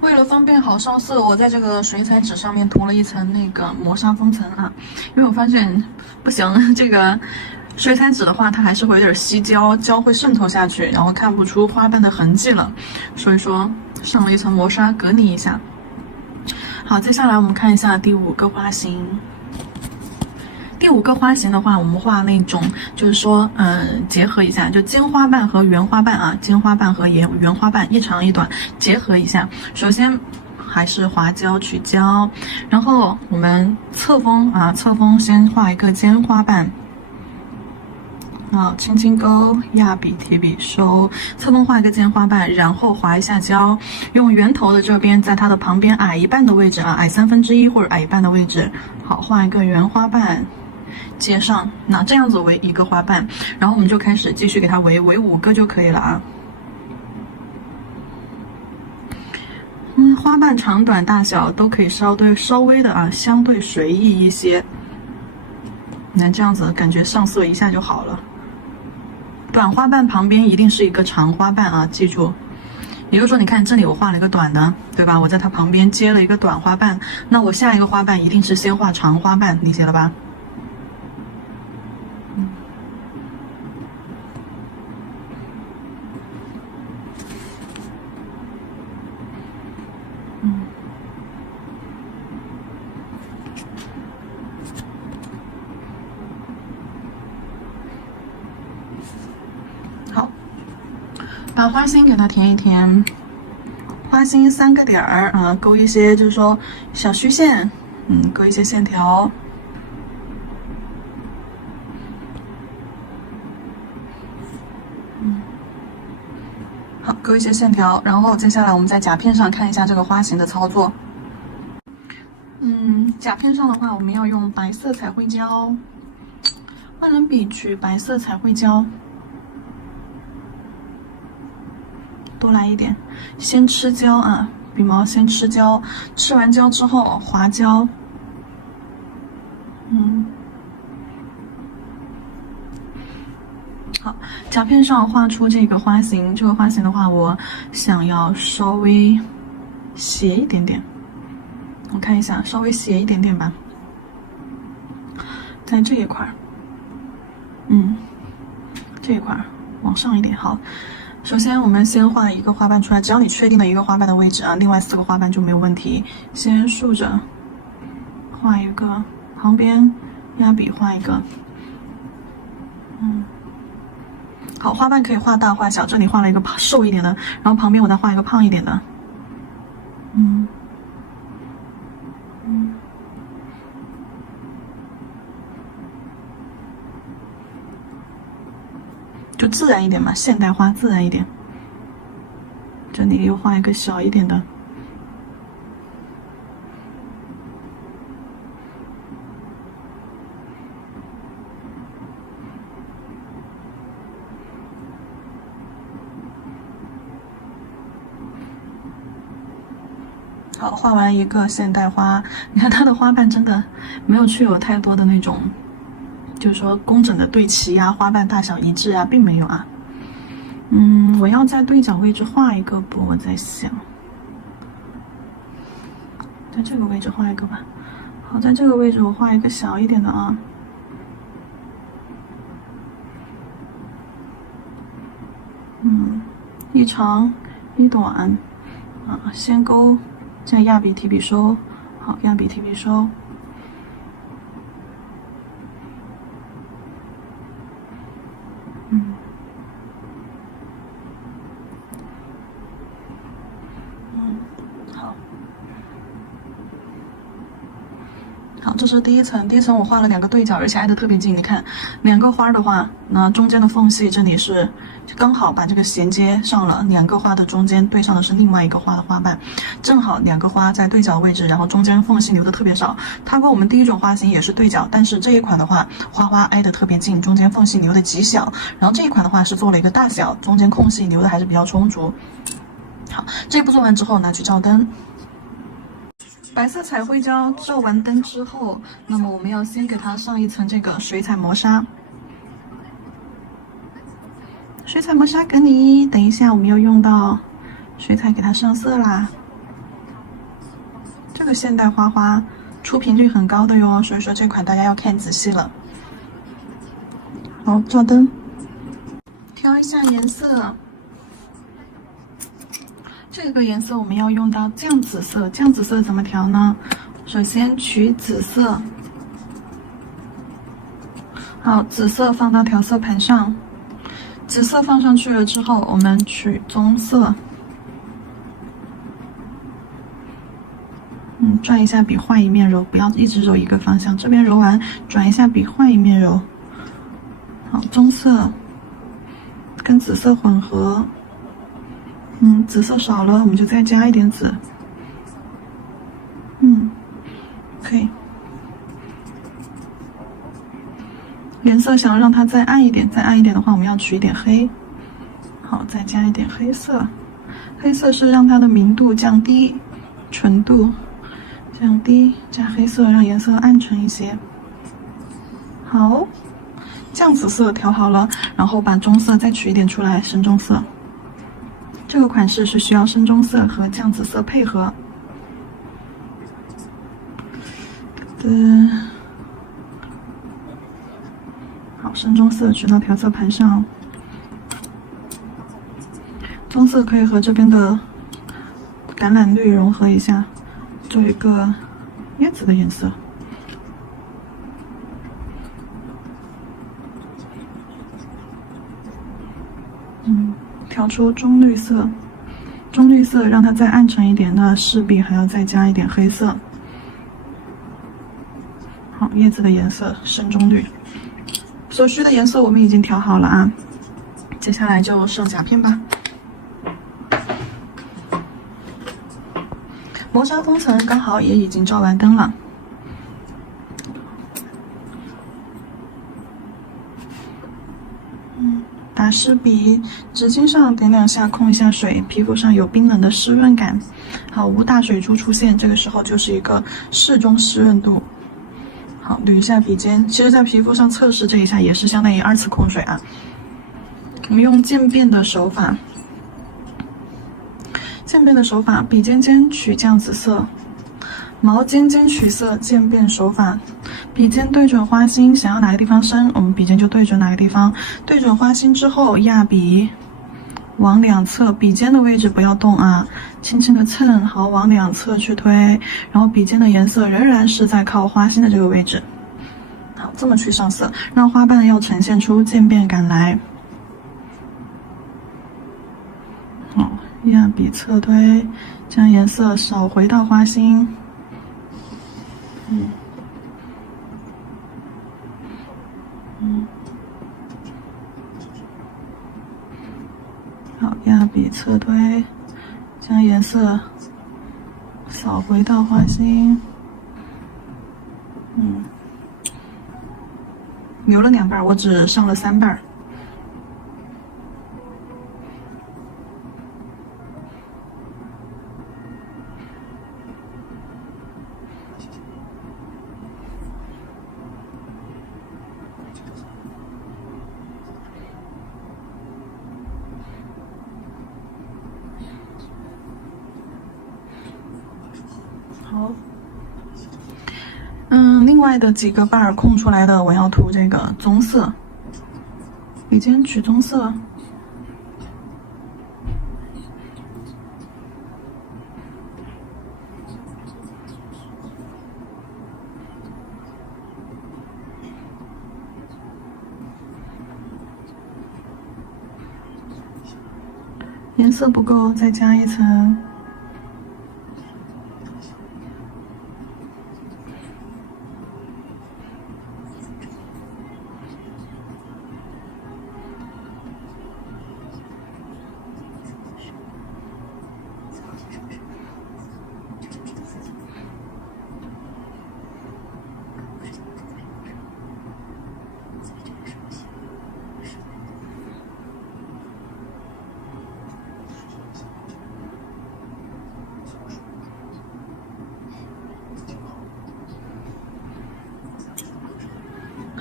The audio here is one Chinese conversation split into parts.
为了方便好上色，我在这个水彩纸上面涂了一层那个磨砂封层啊，因为我发现不行，这个水彩纸的话，它还是会有点吸胶，胶会渗透下去，然后看不出花瓣的痕迹了，所以说上了一层磨砂隔离一下。好，接下来我们看一下第五个花型。第五个花型的话，我们画那种，就是说，结合一下，就尖花瓣和圆花瓣啊，尖花瓣和圆花瓣一长一短结合一下。首先还是划胶取胶，然后我们侧锋先画一个尖花瓣。轻轻勾，压笔提笔收，侧锋画一个尖花瓣，然后划一下胶，用圆头的这边在它的旁边矮一半的位置啊，矮1/3或者矮一半的位置，好，画一个圆花瓣，接上，那这样子围一个花瓣，然后我们就开始继续给它围5个就可以了啊。花瓣长短大小都可以稍微的啊，相对随意一些，那这样子感觉上色一下就好了。短花瓣旁边一定是一个长花瓣啊，记住。也就是说，你看这里我画了一个短的，对吧？我在它旁边接了一个短花瓣，那我下一个花瓣一定是先画长花瓣，理解了吧？好，把花心给它填一填。花心3个点儿啊，勾一些就是说小虚线，勾一些线条。好，勾一些线条，然后接下来我们在甲片上看一下这个花型的操作。甲片上的话，我们要用白色彩绘胶，万能笔取白色彩绘胶，多来一点，先吃胶啊，笔毛先吃胶，吃完胶之后划胶，好，甲片上画出这个花型，这个花型的话，我想要稍微斜一点点，我看一下，稍微斜一点点吧，在这一块儿，这一块儿往上一点，好。首先，我们先画一个花瓣出来，只要你确定了一个花瓣的位置啊，另外4个花瓣就没有问题。先竖着画一个，旁边压笔画一个，好，花瓣可以画大画小，这里画了一个瘦一点的，然后旁边我再画一个胖一点的，就自然一点嘛，现代花自然一点。这里又画一个小一点的，好，画完一个现代花，你看它的花瓣真的没有去有太多的那种，就是说工整的对齐呀，花瓣大小一致啊，并没有啊。我要在对角位置画一个不？我在想，在这个位置画一个吧。好，在这个位置我画一个小一点的啊。一长一短，先勾，再压笔提笔收。好，压笔提笔收。好，这是第一层。第一层我画了2个对角，而且挨得特别近。你看，2个花的话，那中间的缝隙这里是刚好把这个衔接上了。2个花的中间对上的是另外一个花的花瓣，正好2个花在对角位置，然后中间缝隙留的特别少。它跟我们第一种花型也是对角，但是这一款的话，花挨得特别近，中间缝隙留的极小。然后这一款的话是做了一个大小，中间空隙留的还是比较充足。好，这一步做完之后拿去照灯。白色彩绘胶照完灯之后，那么我们要先给它上一层这个水彩磨砂。水彩磨砂隔离，等一下我们要用到水彩给它上色啦。这个现代花花出频率很高的哟，所以说这款大家要看仔细了。好，照灯，调一下颜色。这个颜色我们要用到酱紫色，酱紫色怎么调呢？首先取紫色，好，紫色放到调色盘上。紫色放上去了之后，我们取棕色，转一下笔，换一面揉，不要一直揉一个方向。这边揉完，转一下笔，换一面揉。好，棕色跟紫色混合。紫色少了，我们就再加一点紫。可以。颜色想让它再暗一点，再暗一点的话，我们要取一点黑。好，再加一点黑色。黑色是让它的明度降低，纯度降低，加黑色让颜色暗沉一些。好，酱紫色调好了，然后把棕色再取一点出来，深棕色。这个款式是需要深棕色和酱紫色配合。好，深棕色取到调色盘上，棕色可以和这边的橄榄绿融合一下，做一个椰子的颜色。调出中绿色，中绿色让它再暗沉一点，那势必还要再加一点黑色。好，叶子的颜色深中绿，所需的颜色我们已经调好了啊，接下来就上甲片吧。磨砂封层刚好也已经照完灯了。打湿笔，纸巾上点2下，控一下水，皮肤上有冰冷的湿润感。好，无大水珠出现，这个时候就是一个适中湿润度。好，捋一下笔尖，其实在皮肤上测试这一下也是相当于2次控水啊。我们用渐变的手法，笔尖尖取酱紫色，毛尖尖取色，渐变手法。笔尖对准花心，想要哪个地方深，我们笔尖就对准哪个地方。对准花心之后，压笔往两侧，笔尖的位置不要动啊，轻轻的蹭，好，往两侧去推，然后笔尖的颜色仍然是在靠花心的这个位置。好，这么去上色，让花瓣要呈现出渐变感来。好，压笔侧推，将颜色扫回到花心。好，压笔侧推，将颜色扫回到花心。留了2瓣，我只上了3瓣。好，另外的几个瓣空出来的，我要涂这个棕色，笔尖取棕色，颜色不够，再加一层。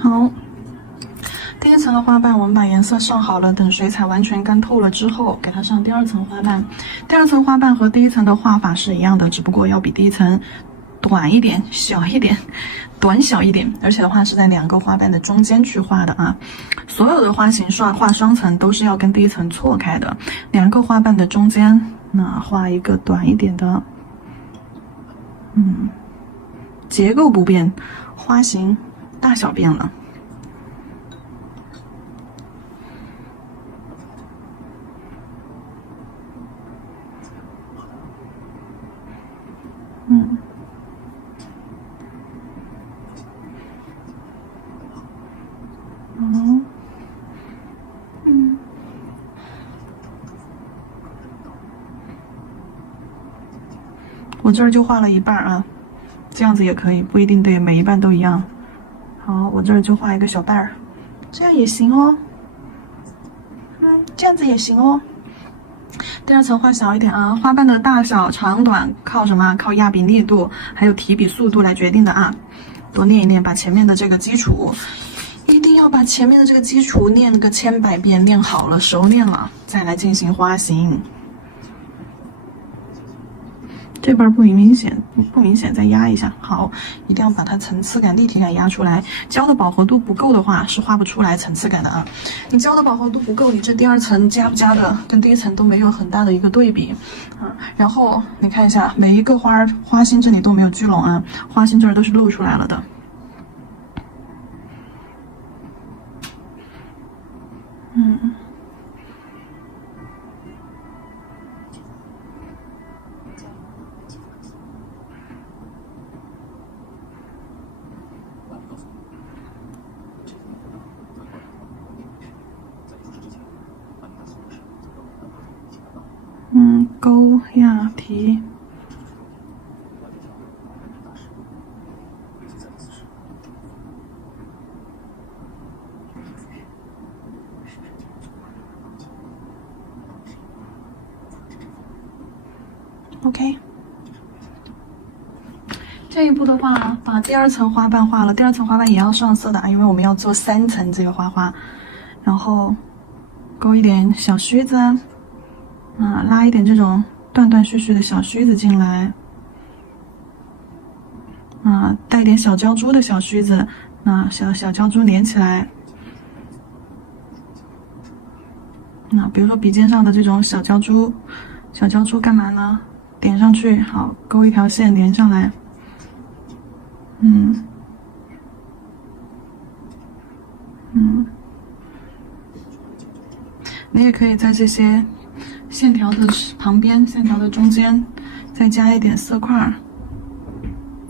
好，第1层的花瓣我们把颜色上好了，等水彩完全干透了之后，给它上第2层花瓣。第2层花瓣和第1层的画法是一样的，只不过要比第1层短一点、小一点、短小一点，而且的话是在2个花瓣的中间去画的啊。所有的花型画双层都是要跟第一层错开的，2个花瓣的中间，那画一个短一点的，结构不变，花型大小变了。我这儿就画了一半啊，这样子也可以，不一定得每一半都一样。好，我这儿就画一个小瓣儿，这样也行哦。这样子也行哦。第2层画小一点啊，花瓣的大小长短靠什么？靠压笔力度还有提笔速度来决定的啊。多练一练，把前面的这个基础，一定要把前面的这个基础练个千百遍，练好了，熟练了，再来进行花型。这边不明显，再压一下。好，一定要把它层次感、立体感压出来。胶的饱和度不够的话，是画不出来层次感的啊。你胶的饱和度不够，你这第2层加不加的跟第1层都没有很大的一个对比啊。然后你看一下，每一个花心这里都没有聚拢啊，花心这儿都是露出来了的。勾压提。OK， 这一步的话，把第2层花瓣画了。第2层花瓣也要上色的啊，因为我们要做3层这个花。然后勾一点小须子啊，拉一点这种断断续续的小须子进来啊，带点小胶珠的小须子，小胶珠连起来。比如说笔尖上的这种小胶珠干嘛呢？点上去，好，勾一条线连上来。你也可以在这些线条的旁边、线条的中间再加一点色块，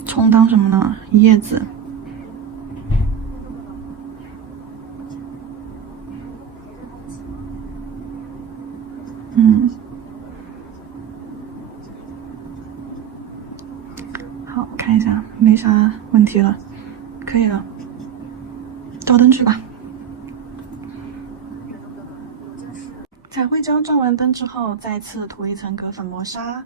充当什么呢？叶子。好，看一下，没啥问题了，可以了，照灯去吧。彩绘胶照完灯之后，再次涂一层隔粉磨砂，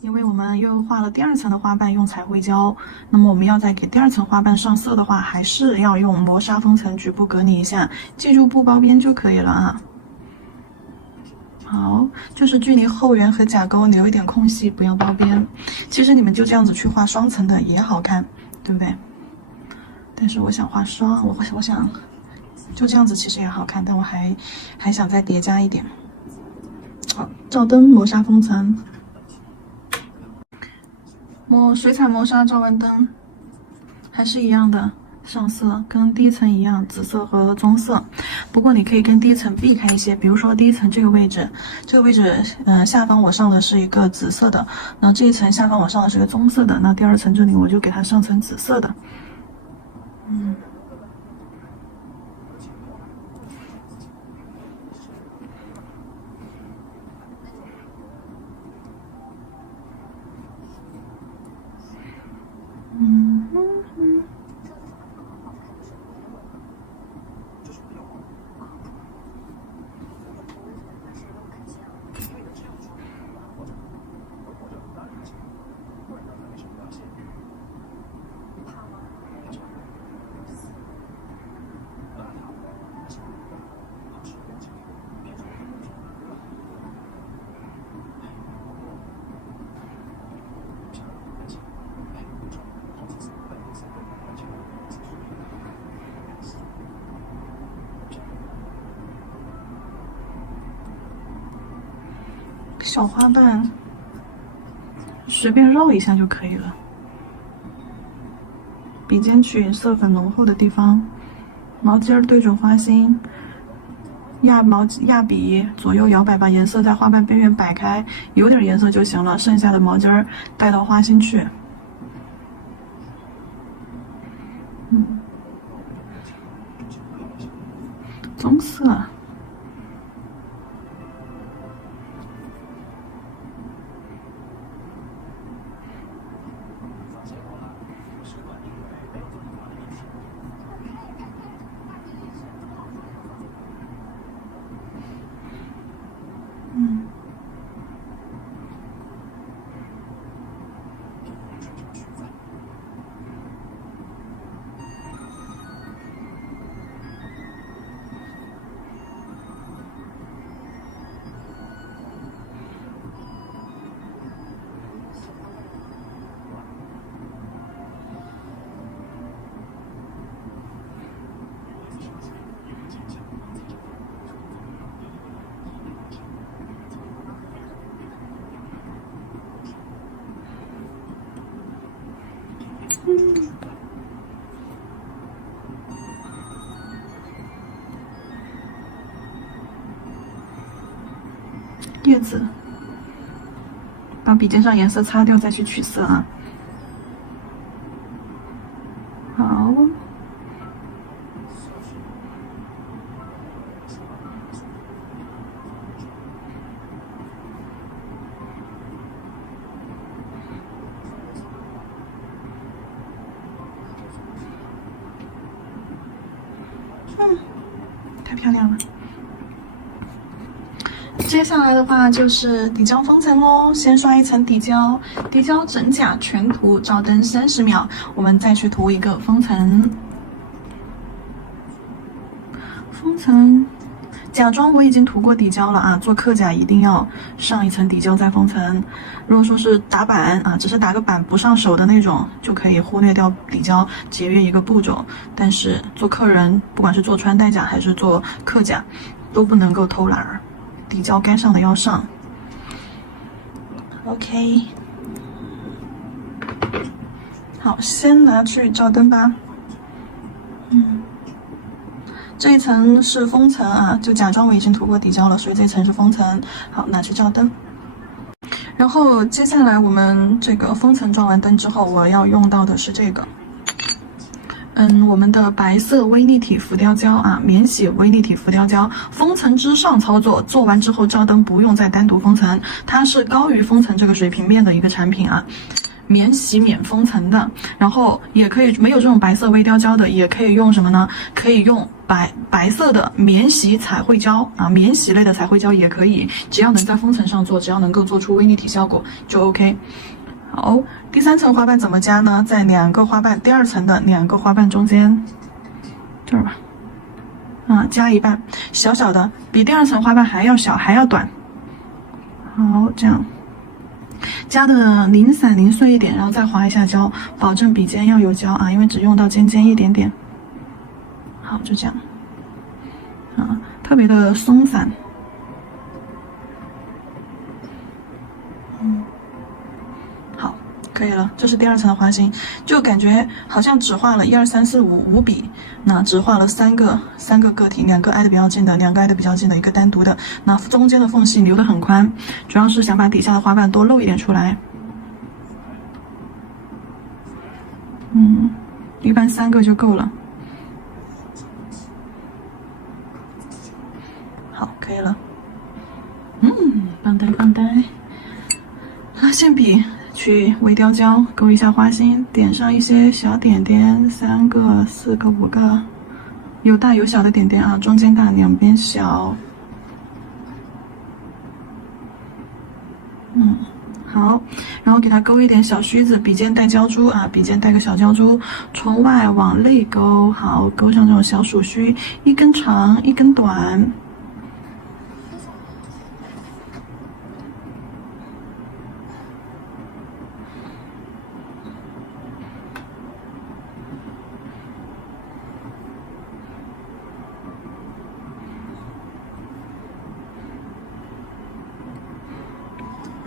因为我们又画了第2层的花瓣用彩绘胶，那么我们要再给第2层花瓣上色的话，还是要用磨砂封层局部隔离一下，记住不包边就可以了啊。好，就是距离后缘和甲沟留一点空隙，不要包边。其实你们就这样子去画双层的也好看，对不对？但是我想画双，我想就这样子其实也好看，但我还想再叠加一点。好，照灯磨砂封层，水彩磨砂照完灯，还是一样的上色，跟第1层一样，紫色和棕色。不过你可以跟第1层避开一些，比如说第1层这个位置，下方我上的是一个紫色的，然后这一层下方我上的是个棕色的，那第2层这里我就给它上层紫色的。小花瓣随便绕一下就可以了。笔尖取色粉浓厚的地方，毛尖对准花心，压笔左右摇摆，把颜色在花瓣边缘摆开，有点颜色就行了。剩下的毛尖带到花心去。棕色。叶子，把笔尖上颜色擦掉，再去取色啊。好。太漂亮了。接下来的话就是底胶封层喽，先刷一层底胶，底胶整甲全涂，照灯30秒，我们再去涂一个封层。封层，假装我已经涂过底胶了啊，做客甲一定要上一层底胶再封层。如果说是打板啊，只是打个板不上手的那种，就可以忽略掉底胶，节约一个步骤。但是做客人，不管是做穿戴甲还是做客甲，都不能够偷懒儿。底胶该上的要上。OK， 好，先拿去照灯吧。这一层是封层啊，就假装我已经涂过底胶了，所以这一层是封层。好，拿去照灯。然后接下来我们这个封层照完灯之后，我要用到的是这个。我们的白色微立体浮雕胶啊，免洗微立体浮雕胶，封层之上操作，做完之后照灯不用再单独封层，它是高于封层这个水平面的一个产品啊，免洗免封层的。然后也可以没有这种白色微雕胶的，也可以用什么呢？可以用白色的免洗彩绘胶啊，免洗类的彩绘胶也可以，只要能在封层上做，只要能够做出微立体效果就 OK。好，第3层花瓣怎么加呢？在2个花瓣第2层的2个花瓣中间，这儿吧，啊，加一半，小小的，比第2层花瓣还要小，还要短。好，这样加的零散零碎一点，然后再划一下胶，保证笔尖要有胶啊，因为只用到尖尖一点点。好，就这样，啊，特别的松散。可以了，这是第2层的花心，就感觉好像只画了1、2、3、4、5笔，那只画了三个个体，2个挨得比较近的，2个挨得比较近的，一个单独的，那中间的缝隙留得很宽，主要是想把底下的花瓣多露一点出来。一般3个就够了。好，可以了。棒呆棒呆。拉线笔。去微雕胶勾一下花心，点上一些小点点，3个、4个、5个，有大有小的点点啊，中间大，两边小。好，然后给它勾一点小须子，笔尖带胶珠啊，笔尖带个小胶珠，从外往内勾，好，勾上这种小鼠须，一根长，一根短。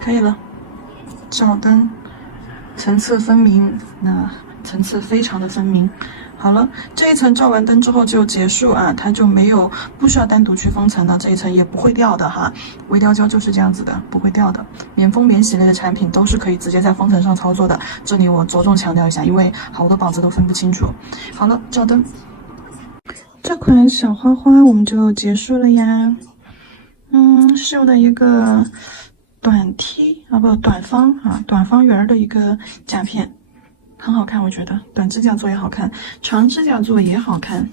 可以了。照灯，层次分明，那层次非常的分明。好了，这一层照完灯之后就结束啊，它就不需要单独去封层的，这一层也不会掉的哈。微雕胶就是这样子的，不会掉的。免封免洗类的产品都是可以直接在封层上操作的，这里我着重强调一下，因为好多宝子都分不清楚。好了，照灯，这款小花花我们就结束了呀。是用的一个短 T 啊，不短方啊，短方圆的一个夹片。很好看，我觉得短指甲做也好看，长指甲做也好看。